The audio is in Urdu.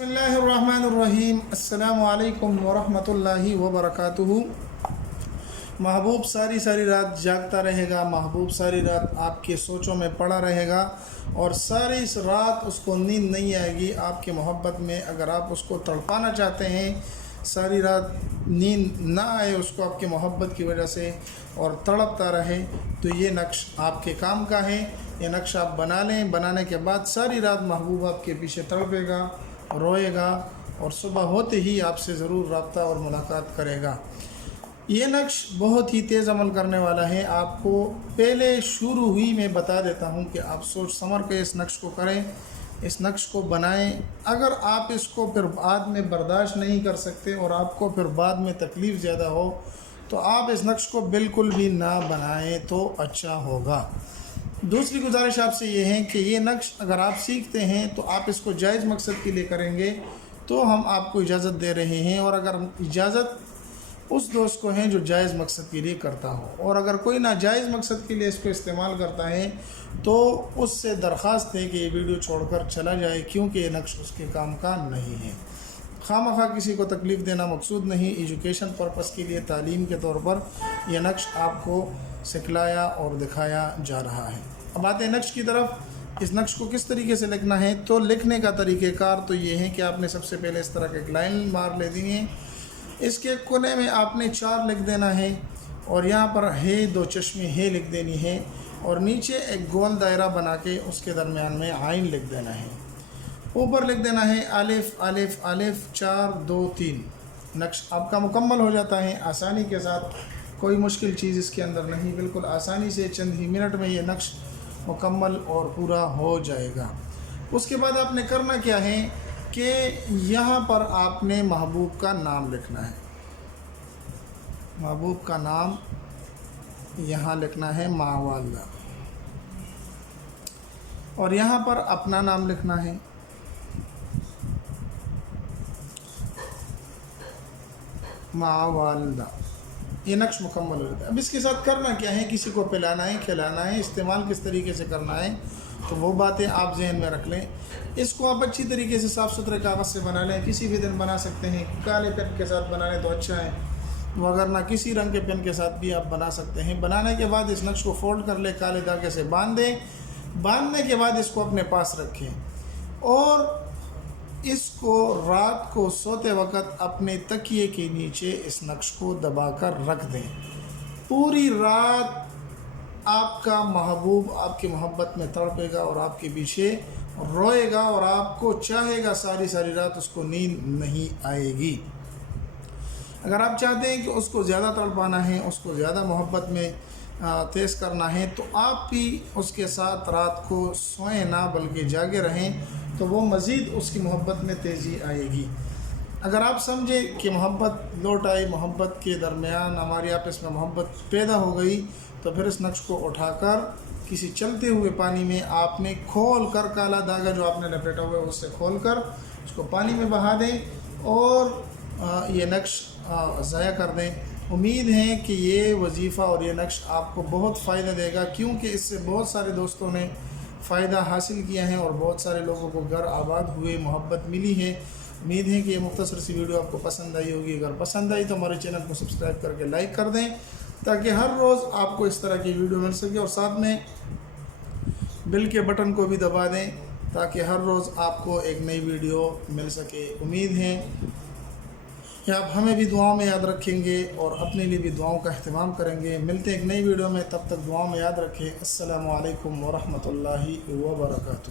بسم اللہ الرحمن الرحیم۔ السلام علیکم ورحمۃ اللہ وبرکاتہ۔ محبوب ساری رات جاگتا رہے گا، محبوب ساری رات آپ کے سوچوں میں پڑا رہے گا اور ساری رات اس کو نیند نہیں آئے گی آپ کے محبت میں۔ اگر آپ اس کو تڑپانا چاہتے ہیں، ساری رات نیند نہ آئے اس کو آپ کے محبت کی وجہ سے اور تڑپتا رہے، تو یہ نقش آپ کے کام کا ہے۔ یہ نقش آپ بنا لیں، بنانے کے بعد ساری رات محبوب آپ کے پیچھے تڑپے گا، روئے گا اور صبح ہوتے ہی آپ سے ضرور رابطہ اور ملاقات کرے گا۔ یہ نقش بہت ہی تیز عمل کرنے والا ہے۔ آپ کو پہلے شروع ہی میں بتا دیتا ہوں کہ آپ سوچ سمجھ کے اس نقش کو کریں، اس نقش کو بنائیں۔ اگر آپ اس کو پھر بعد میں برداشت نہیں کر سکتے اور آپ کو پھر بعد میں تکلیف زیادہ ہو تو آپ اس نقش کو بالکل بھی نہ بنائیں تو اچھا ہوگا۔ دوسری گزارش آپ سے یہ ہے کہ یہ نقش اگر آپ سیکھتے ہیں تو آپ اس کو جائز مقصد کے لیے کریں گے تو ہم آپ کو اجازت دے رہے ہیں، اور اگر اجازت اس دوست کو ہیں جو جائز مقصد کے لیے کرتا ہو، اور اگر کوئی ناجائز مقصد کے لیے اس کو استعمال کرتا ہے تو اس سے درخواست ہے کہ یہ ویڈیو چھوڑ کر چلا جائے، کیونکہ یہ نقش اس کے کام کا نہیں ہے۔ خواہ کسی کو تکلیف دینا مقصود نہیں، ایجوکیشن پرپس کے لیے تعلیم کے طور پر یہ نقش آپ کو سکھلایا اور دکھایا جا رہا ہے۔ اب آتے ہیں نقش کی طرف۔ اس نقش کو کس طریقے سے لکھنا ہے؟ تو لکھنے کا طریقہ کار تو یہ ہے کہ آپ نے سب سے پہلے اس طرح کے ایک لائن مار لے دی ہے، اس کے کونے میں آپ نے 4 لکھ دینا ہے، اور یہاں پر ہے 2 چشمے ہے لکھ دینی ہے، اور نیچے ایک گول دائرہ بنا کے اس کے درمیان میں عین لکھ دینا ہے۔ اوپر لکھ دینا ہے الف الف الف 4 2 3۔ نقش آپ کا مکمل ہو جاتا ہے آسانی کے ساتھ، کوئی مشکل چیز اس کے اندر نہیں، بالکل آسانی سے چند ہی منٹ میں یہ نقش مکمل اور پورا ہو جائے گا۔ اس کے بعد آپ نے کرنا کیا ہے کہ یہاں پر آپ نے محبوب کا نام لکھنا ہے۔ محبوب کا نام یہاں لکھنا ہے ماوالدہ، اور یہاں پر اپنا نام لکھنا ہے۔ ماوالدہ، یہ نقش مکمل ہو جاتا ہے۔ اب اس کے ساتھ کرنا کیا ہے، کسی کو پلانا ہے، کھلانا ہے، استعمال کس طریقے سے کرنا ہے تو وہ باتیں آپ ذہن میں رکھ لیں۔ اس کو آپ اچھی طریقے سے صاف ستھرے کاغذ سے بنا لیں، کسی بھی دن بنا سکتے ہیں، کالے پین کے ساتھ بنا لیں تو اچھا ہے، وگرنہ کسی رنگ کے پین کے ساتھ بھی آپ بنا سکتے ہیں۔ بنانے کے بعد اس نقش کو فولڈ کر لیں، کالے دھاگے سے باندھ دیں، باندھنے کے بعد اس کو اپنے پاس رکھیں اور اس کو رات کو سوتے وقت اپنے تکیے کے نیچے اس نقش کو دبا کر رکھ دیں۔ پوری رات آپ کا محبوب آپ کی محبت میں تڑپے گا اور آپ کے پیچھے روئے گا، اور آپ کو چاہے گا ساری رات اس کو نیند نہیں آئے گی۔ اگر آپ چاہتے ہیں کہ اس کو زیادہ تڑپانا ہے، اس کو زیادہ محبت میں تیز کرنا ہے، تو آپ بھی اس کے ساتھ رات کو سوئیں نہ بلکہ جاگے رہیں، تو وہ مزید اس کی محبت میں تیزی آئے گی۔ اگر آپ سمجھیں کہ محبت لوٹ آئی، محبت کے درمیان ہماری آپس میں محبت پیدا ہو گئی، تو پھر اس نقش کو اٹھا کر کسی چلتے ہوئے پانی میں آپ نے کھول کر، کالا دھاگا جو آپ نے لپیٹا ہوا ہے اس سے کھول کر اس کو پانی میں بہا دیں اور یہ نقش ضائع کر دیں۔ امید ہے کہ یہ وظیفہ اور یہ نقش آپ کو بہت فائدہ دے گا، کیونکہ اس سے بہت سارے دوستوں نے فائدہ حاصل کیا ہے اور بہت سارے لوگوں کو گھر آباد ہوئے، محبت ملی ہے۔ امید ہے کہ یہ مختصر سی ویڈیو آپ کو پسند آئی ہوگی۔ اگر پسند آئی تو ہمارے چینل کو سبسکرائب کر کے لائک کر دیں، تاکہ ہر روز آپ کو اس طرح کی ویڈیو مل سکے، اور ساتھ میں بیل کے بٹن کو بھی دبا دیں تاکہ ہر روز آپ کو ایک نئی ویڈیو مل سکے۔ امید ہے کہ آپ ہمیں بھی دعاؤں میں یاد رکھیں گے اور اپنے لیے بھی دعاؤں کا اہتمام کریں گے۔ ملتے ہیں ایک نئی ویڈیو میں، تب تک دعاؤں میں یاد رکھیں۔ السلام علیکم ورحمۃ اللہ وبرکاتہ۔